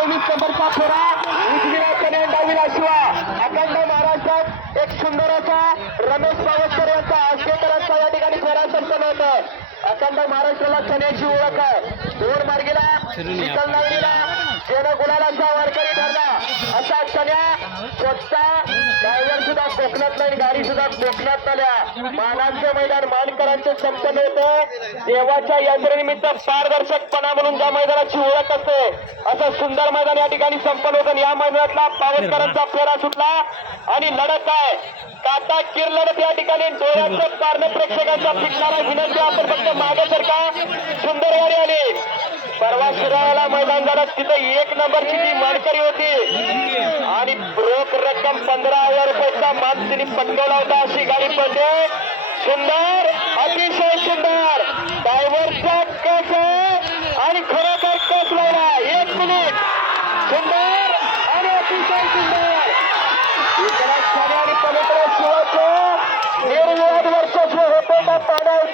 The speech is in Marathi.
23 नंबरचा फेरा उजवीला कन्या डावीला शिवा अखंड महाराष्ट्रात एक सुंदर असा रमेश पावसकर यांचा आस्केकरांचा या ठिकाणी फेरा संपन्न होत आहे. अखंड महाराष्ट्राला कन्याची ओळख आहे. दोन मार्गीला शीतल नगरीला जेणं गुलालाचा वारकरी ठरला असा कन्या स्वतः ड्रायव्हर सुद्धा कोकणातला आणि गाडी सुद्धा कोकणात आल्या. मानांचे मैदान मानकरांचे संपन्न होतं. देवाच्या यात्रेनिमित्त पारदर्शकपणा म्हणून ज्या मैदानाची ओळख असते असं सुंदर मैदान या ठिकाणी संपन्न होतं. या मैदानातला पावसकरांचा फेरा सुटला आणि लढत आहे काटा किर लढत या ठिकाणी डोळ्याचं पारणं प्रेक्षकांचा फिटणारा विनंती आपण फक्त मागे सरका सुंदर गाडी आली. परवा शिराळ्याला मैदान झालं तिथे 1 नंबरची ती मानकरी होती आणि रोख रक्कम 15,000 रुपयाचा मान तिने पटकवला होता. अशी गाडी पडते सुंदर अतिशय सुंदर ड्रायव्हरचा कस आणि खरोखर कस लावला 1 मिनिट सुंदर आणि अतिशय सुंदर इकडे आणि पलीकडे शिवाचं निर्विवाद वर्चस्व होते का पाण्यावर